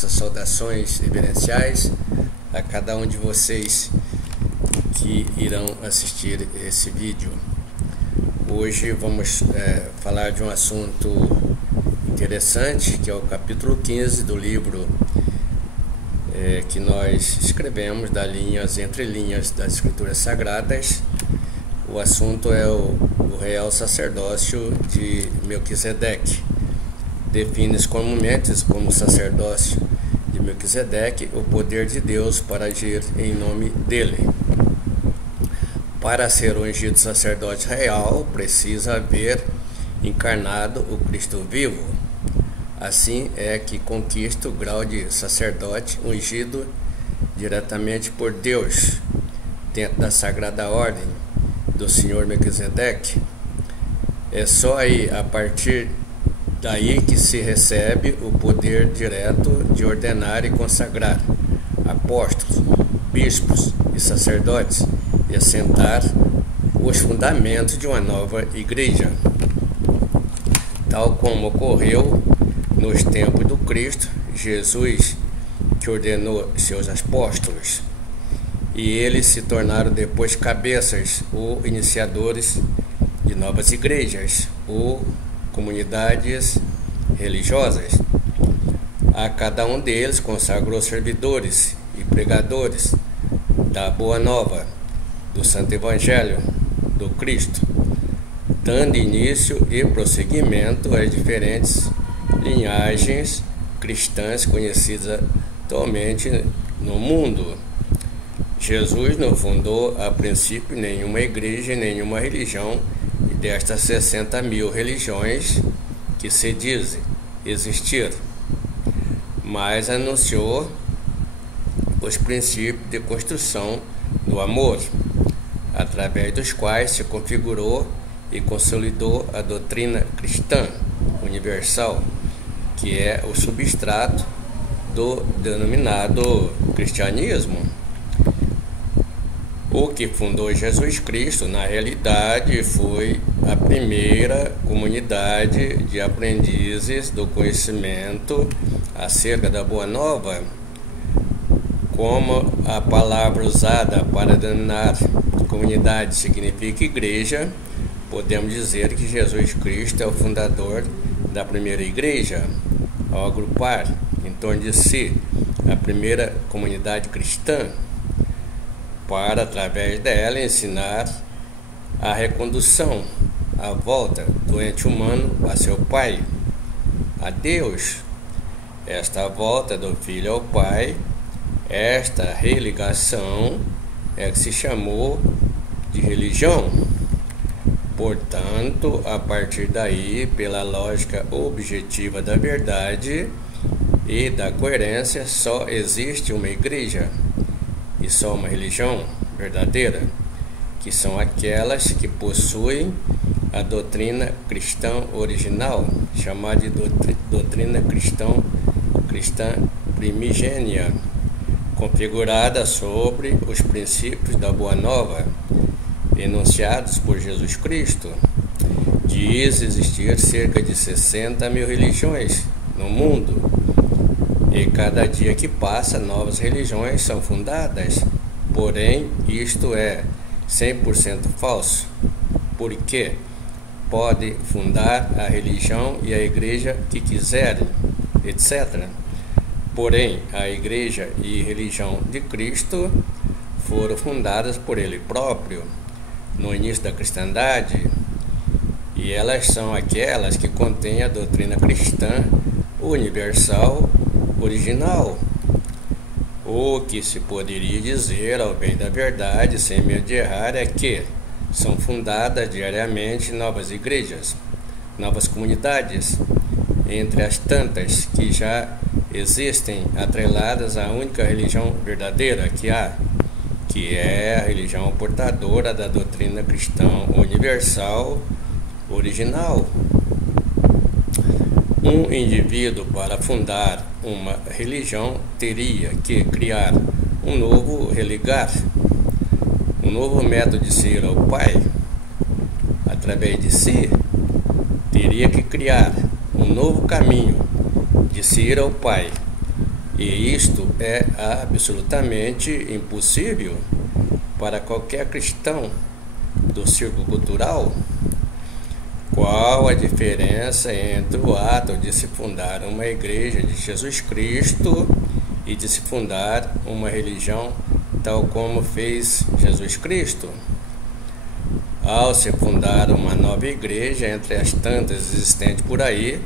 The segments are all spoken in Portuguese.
nossas saudações reverenciais a cada um de vocês que irão assistir esse vídeo. Hoje vamos falar de um assunto interessante, que é o capítulo 15 do livro que nós escrevemos das entrelinhas das Escrituras Sagradas. O assunto é o real sacerdócio de Melquisedeque. Define-se comumente como sacerdócio de Melquisedeque o poder de Deus para agir em nome dele. Para ser ungido sacerdote real, precisa haver encarnado o Cristo vivo. Assim é que conquista o grau de sacerdote ungido diretamente por Deus, dentro da sagrada ordem do Senhor Melquisedeque. É só aí, a partir daí, que se recebe o poder direto de ordenar e consagrar apóstolos, bispos e sacerdotes e assentar os fundamentos de uma nova igreja, tal como ocorreu nos tempos do Cristo Jesus, que ordenou seus apóstolos, e eles se tornaram depois cabeças ou iniciadores de novas igrejas ou comunidades religiosas. A cada um deles consagrou servidores e pregadores da Boa Nova, do Santo Evangelho do Cristo, dando início e prosseguimento às diferentes linhagens cristãs conhecidas atualmente no mundo. Jesus não fundou a princípio nenhuma igreja, nenhuma religião destas 60 mil religiões que se dizem existir, mas anunciou os princípios de construção do amor, através dos quais se configurou e consolidou a doutrina cristã universal, que é o substrato do denominado cristianismo. O que fundou Jesus Cristo, na realidade, foi a primeira comunidade de aprendizes do conhecimento acerca da Boa Nova. Como a palavra usada para denominar comunidade significa igreja, podemos dizer que Jesus Cristo é o fundador da primeira igreja, ao agrupar em torno de si a primeira comunidade cristã, para, através dela, ensinar a recondução, a volta do ente humano a seu Pai, a Deus. Esta volta do Filho ao Pai, esta religação, é que se chamou de religião. Portanto, a partir daí, pela lógica objetiva da verdade e da coerência, só existe uma igreja e só uma religião verdadeira, que são aquelas que possuem a doutrina cristã original, chamada de doutrina cristã primigênia, configurada sobre os princípios da Boa Nova, enunciados por Jesus Cristo. Diz existir cerca de 60 mil religiões no mundo, e cada dia que passa, novas religiões são fundadas. Porém, isto é 100% falso, porque pode fundar a religião e a igreja que quiserem, etc. Porém, a igreja e religião de Cristo foram fundadas por ele próprio no início da cristandade, e elas são aquelas que contêm a doutrina cristã universal original. O que se poderia dizer, ao bem da verdade, sem medo de errar, é que são fundadas diariamente novas igrejas, novas comunidades, entre as tantas que já existem, atreladas à única religião verdadeira que há, que é a religião portadora da doutrina cristã universal original. Um indivíduo, para fundar uma religião, teria que criar um novo religar, um novo método de se ir ao Pai. Através de si, teria que criar um novo caminho de se ir ao Pai E isto é absolutamente impossível para qualquer cristão do círculo cultural. Qual a diferença entre o ato de se fundar uma igreja de Jesus Cristo e de se fundar uma religião tal como fez Jesus Cristo? Ao se fundar uma nova igreja entre as tantas existentes por aí,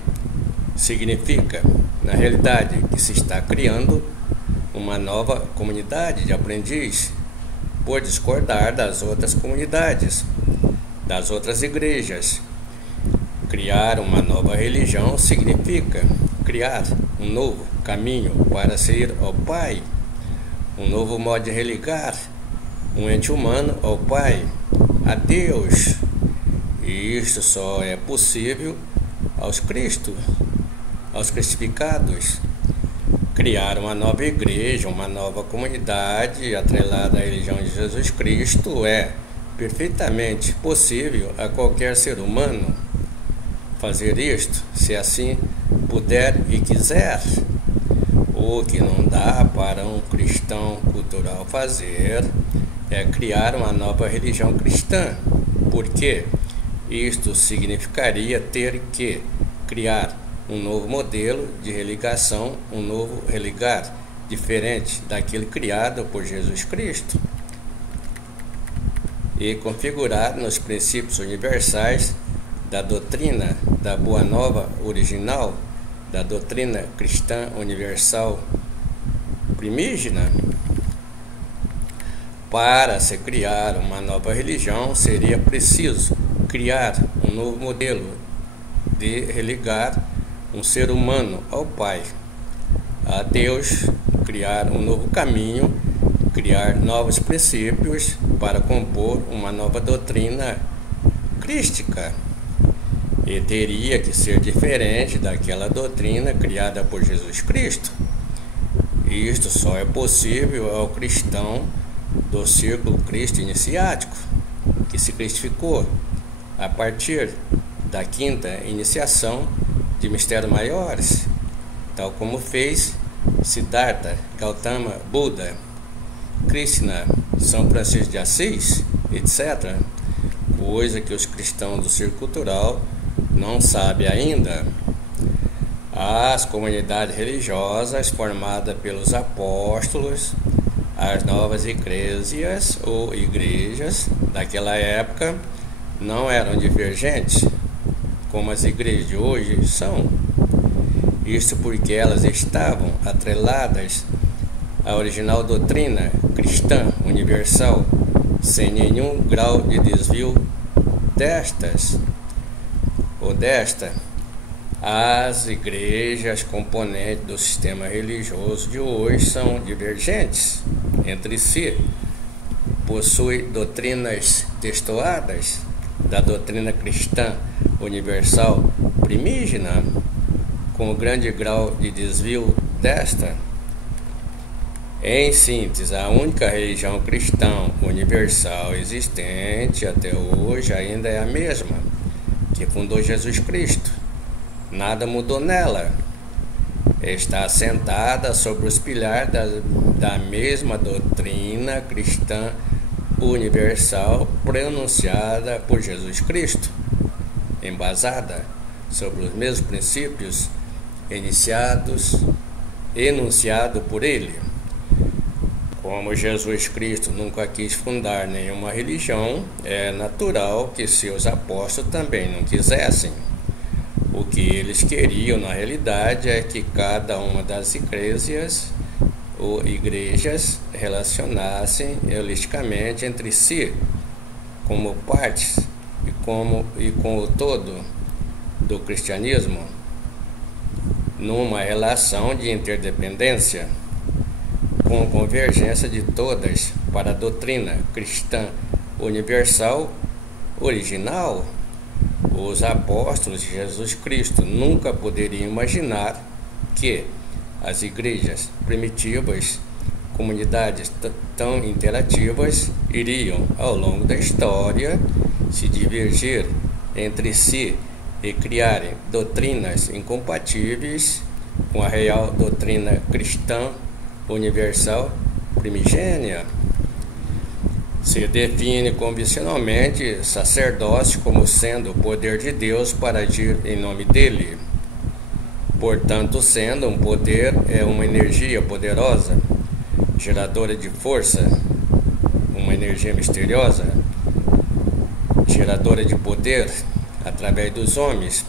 significa, na realidade, que se está criando uma nova comunidade de aprendiz, por discordar das outras comunidades, das outras igrejas. Criar uma nova religião significa criar um novo caminho para ser ao Pai, um novo modo de religar um ente humano ao Pai, a Deus. E isto só é possível aos Cristos, aos cristificados. Criar uma nova igreja, uma nova comunidade atrelada à religião de Jesus Cristo é perfeitamente possível a qualquer ser humano fazer isto, se assim puder e quiser. O que não dá para um cristão cultural fazer é criar uma nova religião cristã, porque isto significaria ter que criar um novo modelo de religação, um novo religar, diferente daquele criado por Jesus Cristo e configurado nos princípios universais da doutrina da Boa Nova original, da doutrina cristã universal primígena. Para se criar uma nova religião, seria preciso criar um novo modelo de religar um ser humano ao Pai, a Deus, criar um novo caminho, criar novos princípios para compor uma nova doutrina crística. E teria que ser diferente daquela doutrina criada por Jesus Cristo. Isto só é possível ao cristão do círculo Cristo iniciático, que se cristificou a partir da quinta iniciação de mistérios maiores, tal como fez Siddhartha, Gautama, Buda, Krishna, São Francisco de Assis, etc., coisa que os cristãos do círculo cultural não sabem ainda. As comunidades religiosas formadas pelos apóstolos, as novas igrejas ou igrejas daquela época não eram divergentes, como as igrejas de hoje são. Isto porque elas estavam atreladas à original doutrina cristã universal, sem nenhum grau de desvio destas ou desta. As igrejas componentes do sistema religioso de hoje são divergentes entre si, possuem doutrinas destoadas da doutrina cristã universal primígena, com grande grau de desvio desta. Em síntese, a única religião cristã universal existente até hoje ainda é a mesma que fundou Jesus Cristo. Nada mudou nela. Está assentada sobre os pilares da mesma doutrina cristã universal pronunciada por Jesus Cristo, embasada sobre os mesmos princípios enunciados por ele. Como Jesus Cristo nunca quis fundar nenhuma religião, é natural que seus apóstolos também não quisessem. O que eles queriam, na realidade, é que cada uma das igrejas ou igrejas relacionassem holisticamente entre si, como partes e com o todo do cristianismo, numa relação de interdependência, com convergência de todas para a doutrina cristã universal original. Os apóstolos de Jesus Cristo nunca poderiam imaginar que as igrejas primitivas, comunidades tão interativas, iriam, ao longo da história, se divergir entre si e criarem doutrinas incompatíveis com a real doutrina cristã universal primigênia. Se define convencionalmente sacerdócio como sendo o poder de Deus para agir em nome dele. Portanto, sendo um poder, é uma energia poderosa, geradora de força, uma energia misteriosa, geradora de poder através dos homens.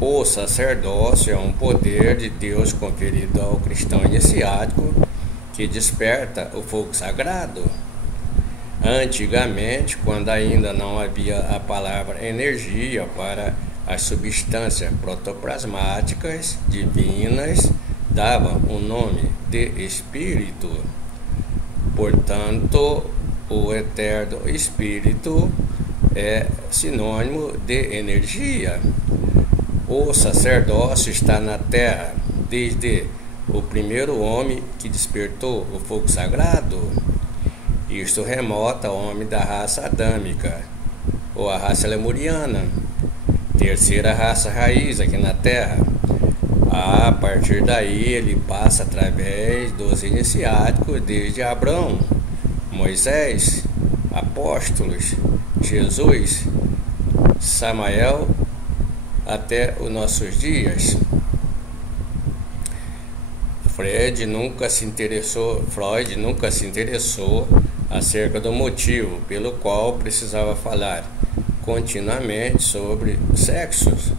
O sacerdócio é um poder de Deus conferido ao cristão iniciático que desperta o fogo sagrado. Antigamente, quando ainda não havia a palavra energia para as substâncias protoplasmáticas divinas, davam o nome de espírito. Portanto, o eterno espírito é sinônimo de energia. O sacerdócio está na terra desde o primeiro homem que despertou o fogo sagrado. Isto remota ao homem da raça adâmica, ou a raça lemuriana, terceira raça raiz aqui na Terra. A partir daí ele passa através dos iniciáticos desde Abraão, Moisés, apóstolos, Jesus, Samael, até os nossos dias. Freud nunca se interessou acerca do motivo pelo qual precisava falar continuamente sobre sexos,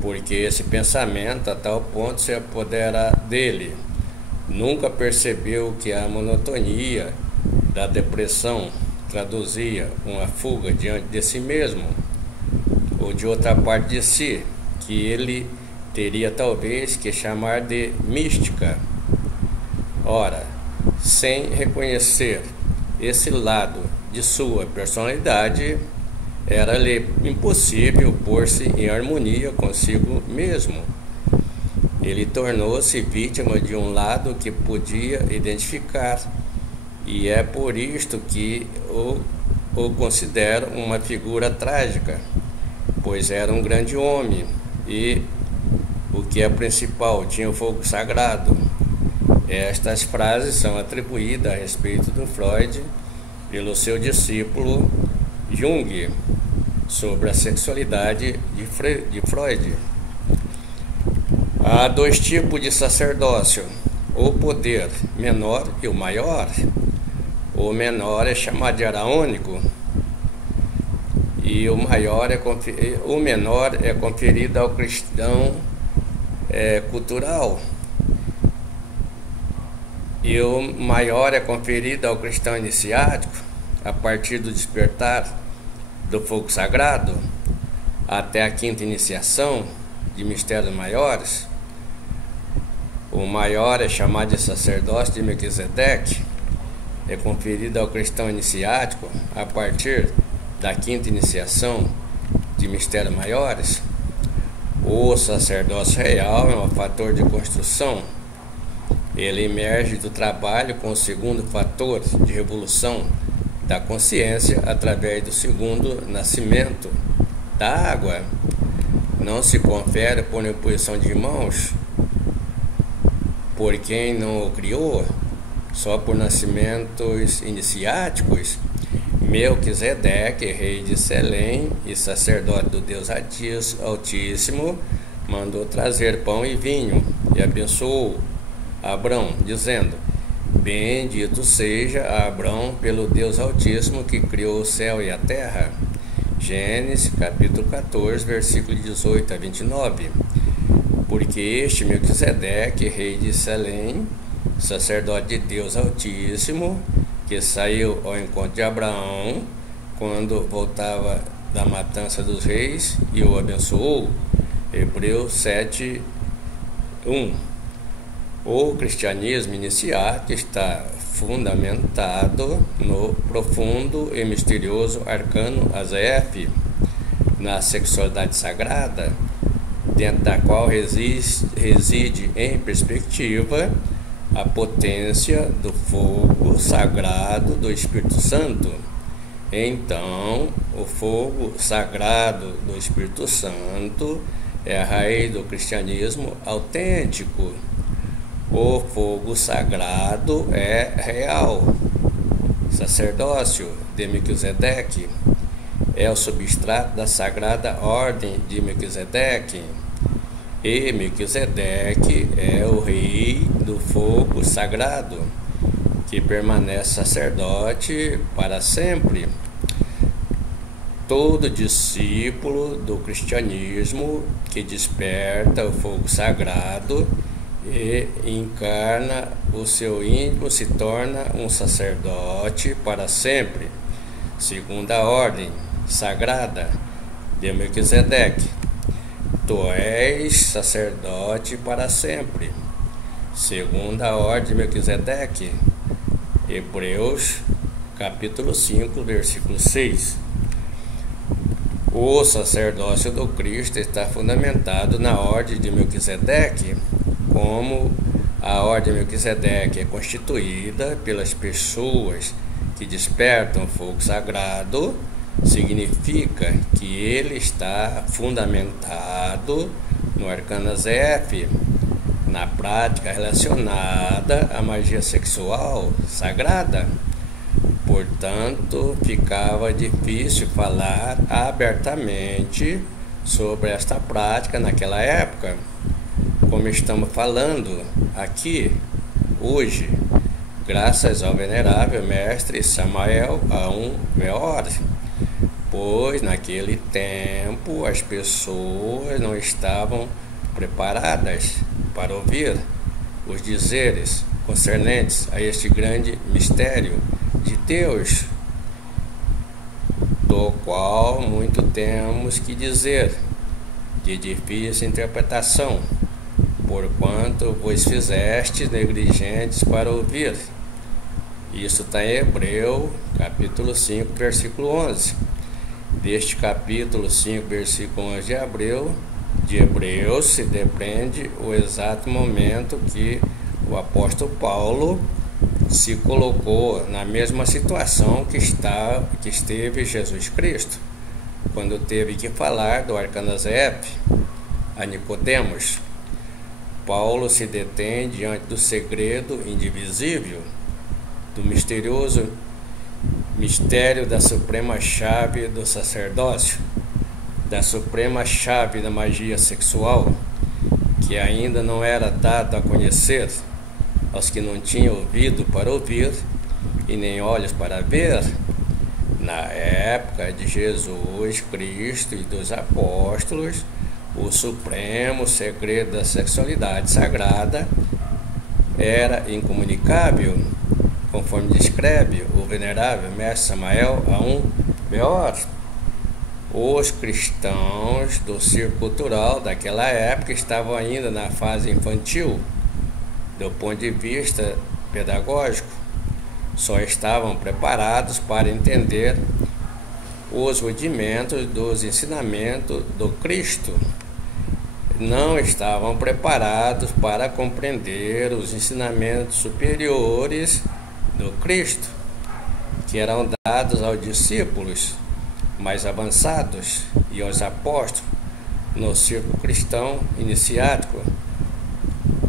porque esse pensamento a tal ponto se apodera dele. Nunca percebeu que a monotonia da depressão traduzia uma fuga diante de si mesmo, ou de outra parte de si, que ele teria talvez que chamar de mística. Ora, sem reconhecer esse lado de sua personalidade, era-lhe impossível pôr-se em harmonia consigo mesmo. Ele tornou-se vítima de um lado que podia identificar, e é por isto que o considero uma figura trágica, pois era um grande homem e, o que é principal, tinha o fogo sagrado. Estas frases são atribuídas a respeito do Freud pelo seu discípulo Jung sobre a sexualidade de Freud. Há dois tipos de sacerdócio: o poder menor e o maior. O menor é chamado de araônico e o menor é conferido ao cristão cultural. E o maior é conferido ao cristão iniciático a partir do despertar do fogo sagrado até a quinta iniciação de mistérios maiores. O maior é chamado de sacerdócio de Melquisedeque, é conferido ao cristão iniciático a partir da quinta iniciação de mistérios maiores. O sacerdócio real é um fator de construção. Ele emerge do trabalho com o segundo fator de revolução da consciência através do segundo nascimento da água. Não se confere por imposição de mãos por quem não o criou, só por nascimentos iniciáticos. Melquisedeque, rei de Selém e sacerdote do Deus Altíssimo, mandou trazer pão e vinho e abençoou Abrão, dizendo: bendito seja Abrão pelo Deus Altíssimo que criou o céu e a terra. Gênesis capítulo 14, versículo 18 a 29. Porque este Melquisedeque, rei de Selém, sacerdote de Deus Altíssimo, que saiu ao encontro de Abraão quando voltava da matança dos reis e o abençoou. Hebreus 7, 1. O cristianismo iniciático está fundamentado no profundo e misterioso arcano Azef, na sexualidade sagrada, dentro da qual reside em perspectiva a potência do fogo sagrado do Espírito Santo. Então, o fogo sagrado do Espírito Santo é a raiz do cristianismo autêntico. O fogo sagrado é real. Sacerdócio de Melquisedeque é o substrato da sagrada ordem de Melquisedeque. E Melquisedeque é o rei do fogo sagrado, que permanece sacerdote para sempre. Todo discípulo do cristianismo que desperta o fogo sagrado e encarna o seu íntimo se torna um sacerdote para sempre, segundo a ordem sagrada de Melquisedeque. Tu és sacerdote para sempre, segundo a ordem de Melquisedeque. Hebreus capítulo 5, versículo 6. O sacerdócio do Cristo está fundamentado na ordem de Melquisedeque. Como a ordem de Melquisedeque é constituída pelas pessoas que despertam o fogo sagrado, significa que ele está fundamentado no arcano Zef, na prática relacionada à magia sexual sagrada. Portanto, ficava difícil falar abertamente sobre esta prática naquela época, como estamos falando aqui hoje, graças ao venerável mestre Samael Aun Weor, pois naquele tempo as pessoas não estavam preparadas para ouvir os dizeres concernentes a este grande mistério de Deus, do qual muito temos que dizer, de difícil interpretação, porquanto vos fizestes negligentes para ouvir. Isso está em Hebreu, capítulo 5, versículo 11. Deste capítulo 5, versículo 11 de Hebreus, se depreende o exato momento que o apóstolo Paulo se colocou na mesma situação que esteve Jesus Cristo, quando teve que falar do arcano Zef a Nicodemos. Paulo se detém diante do segredo indivisível, do misterioso mistério da suprema chave do sacerdócio, da suprema chave da magia sexual, que ainda não era dado a conhecer aos que não tinham ouvido para ouvir e nem olhos para ver. Na época de Jesus Cristo e dos apóstolos, o supremo segredo da sexualidade sagrada era incomunicável, conforme descreve o venerável mestre Samael Aun Weor. Os cristãos do círculo cultural daquela época estavam ainda na fase infantil, do ponto de vista pedagógico. Só estavam preparados para entender os rudimentos dos ensinamentos do Cristo. Não estavam preparados para compreender os ensinamentos superiores do Cristo, que eram dados aos discípulos mais avançados e aos apóstolos no círculo cristão iniciático.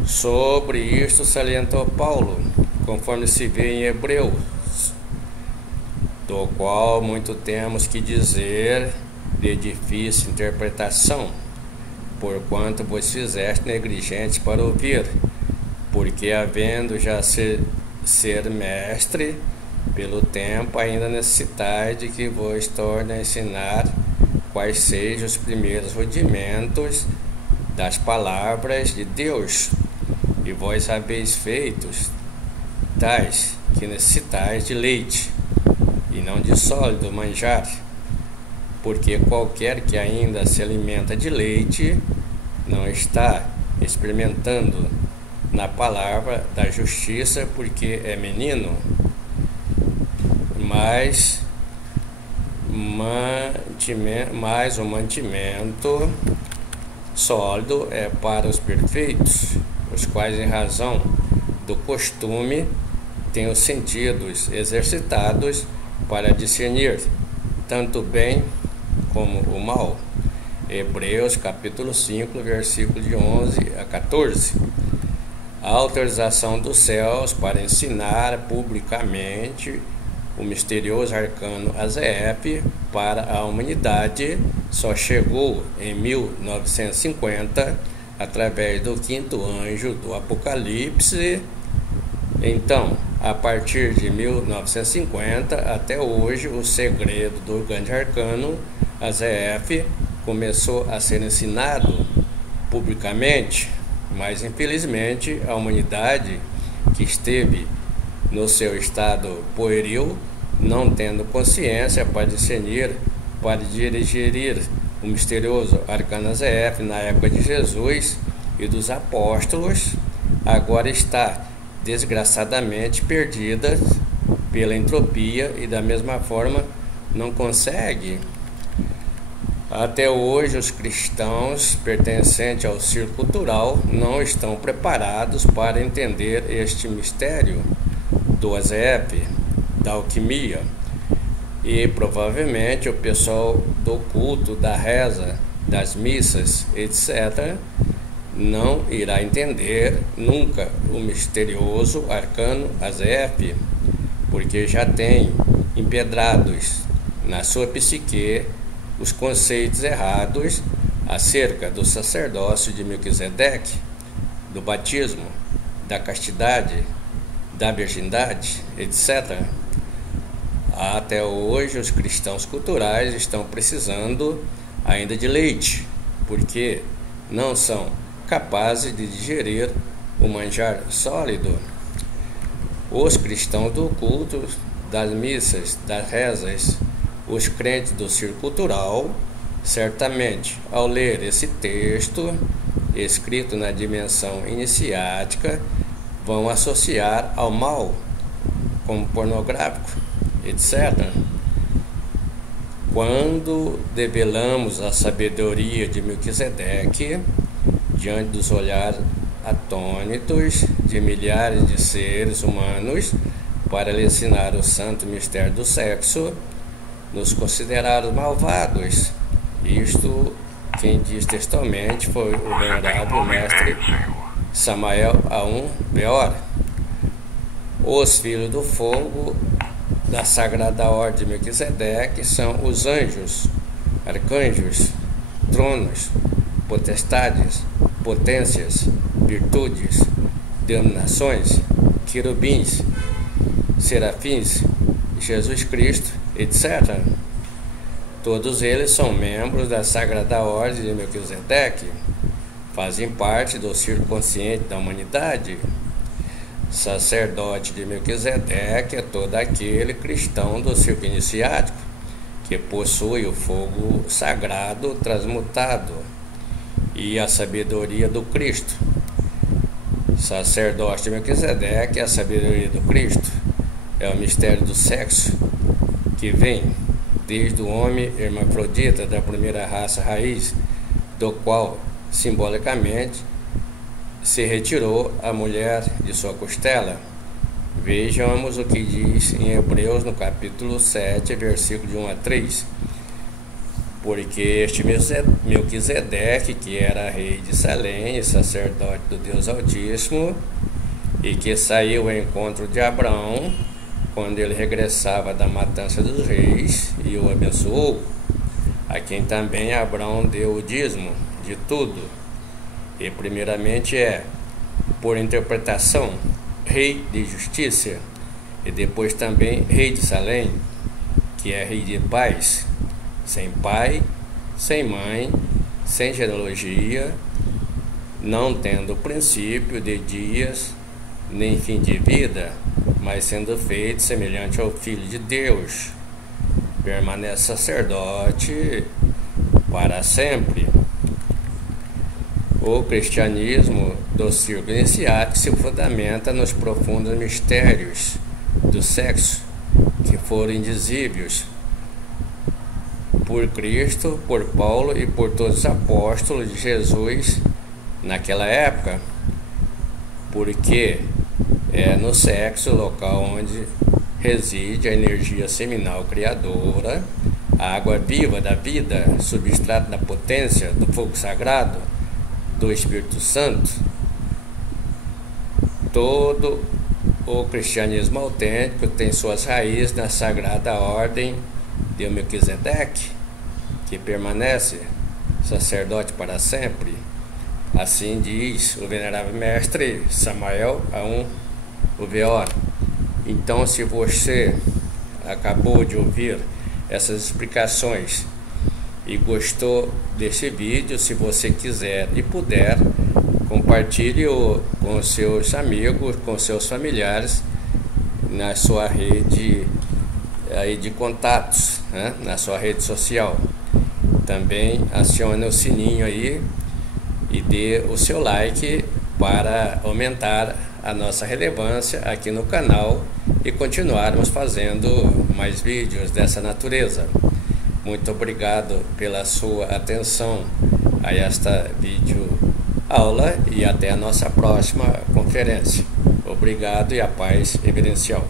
Sobre isto salientou Paulo, conforme se vê em Hebreus, do qual muito temos que dizer de difícil interpretação, porquanto vos fizeste negligentes para ouvir, porque havendo já ser mestre, pelo tempo ainda necessitais de que vos torne a ensinar quais sejam os primeiros rudimentos das palavras de Deus, e vós haveis feitos tais que necessitais de leite, e não de sólido manjar, porque qualquer que ainda se alimenta de leite não está experimentando na palavra da justiça, porque é menino. Mas o mantimento sólido é para os perfeitos, os quais, em razão do costume, têm os sentidos exercitados para discernir tanto o bem como o mal. Hebreus capítulo 5, versículo de 11 a 14. A autorização dos céus para ensinar publicamente o misterioso arcano ASEF para a humanidade só chegou em 1950 através do quinto anjo do Apocalipse. Então, a partir de 1950 até hoje, o segredo do grande arcano ASEF começou a ser ensinado publicamente, mas infelizmente a humanidade, que esteve no seu estado pueril, não tendo consciência para discernir, para digerir o misterioso arcano ASEF na época de Jesus e dos apóstolos, agora está desgraçadamente perdida pela entropia e da mesma forma não consegue. Até hoje os cristãos pertencentes ao círculo cultural não estão preparados para entender este mistério do ASEF, da alquimia, e provavelmente o pessoal do culto, da reza, das missas, etc., não irá entender nunca o misterioso arcano ASEF, porque já tem empedrados na sua psique os conceitos errados acerca do sacerdócio de Melquisedeque, do batismo, da castidade, da virgindade, etc. Até hoje os cristãos culturais estão precisando ainda de leite, porque não são capazes de digerir o manjar sólido. Os cristãos do culto, das missas, das rezas, os crentes do círculo cultural, certamente, ao ler esse texto, escrito na dimensão iniciática, vão associar ao mal, como pornográfico, etc. Quando develamos a sabedoria de Melquisedeque, diante dos olhares atônitos de milhares de seres humanos, para lhe ensinar o santo mistério do sexo, nos consideraram malvados. Isto, quem diz textualmente, foi o venerável mestre Samael Aun Weor. Os filhos do fogo da Sagrada Ordem de Melquisedeque são os anjos, arcanjos, tronos, potestades, potências, virtudes, denominações, querubins, serafins, Jesus Cristo, etc. Todos eles são membros da Sagrada Ordem de Melquisedeque, fazem parte do círculo consciente da humanidade. Sacerdote de Melquisedeque é todo aquele cristão do círculo iniciático que possui o fogo sagrado transmutado e a sabedoria do Cristo. Sacerdote de Melquisedeque é a sabedoria do Cristo, é o mistério do sexo que vem desde o homem hermafrodita da primeira raça raiz, do qual simbolicamente se retirou a mulher de sua costela. Vejamos o que diz em Hebreus no capítulo 7, versículo de 1 a 3. Porque este Melquisedeque, que era rei de Salém e sacerdote do Deus Altíssimo, e que saiu ao encontro de Abraão quando ele regressava da matança dos reis, e o abençoou, a quem também Abraão deu o dízimo de tudo, e primeiramente por interpretação, rei de justiça, e depois também rei de Salém, que é rei de paz, sem pai, sem mãe, sem genealogia, não tendo princípio de dias, nem fim de vida, mas sendo feito semelhante ao Filho de Deus, permanece sacerdote para sempre. O cristianismo do círculo iniciático se fundamenta nos profundos mistérios do sexo, que foram indizíveis por Cristo, por Paulo e por todos os apóstolos de Jesus naquela época, porque é no sexo o local onde reside a energia seminal criadora, a água viva da vida, substrato da potência, do fogo sagrado, do Espírito Santo, todo o cristianismo autêntico tem suas raízes na sagrada ordem de Melquisedeque, que permanece sacerdote para sempre. Assim diz o venerável mestre Samael Aun Weor. Então, se você acabou de ouvir essas explicações e gostou desse vídeo, se você quiser e puder, compartilhe-o com seus amigos, com seus familiares, na sua rede aí de contatos, né? Na sua rede social. Também acione o sininho aí e dê o seu like para aumentar a nossa relevância aqui no canal e continuarmos fazendo mais vídeos dessa natureza. Muito obrigado pela sua atenção a esta vídeo aula e até a nossa próxima conferência. Obrigado e a paz evidencial.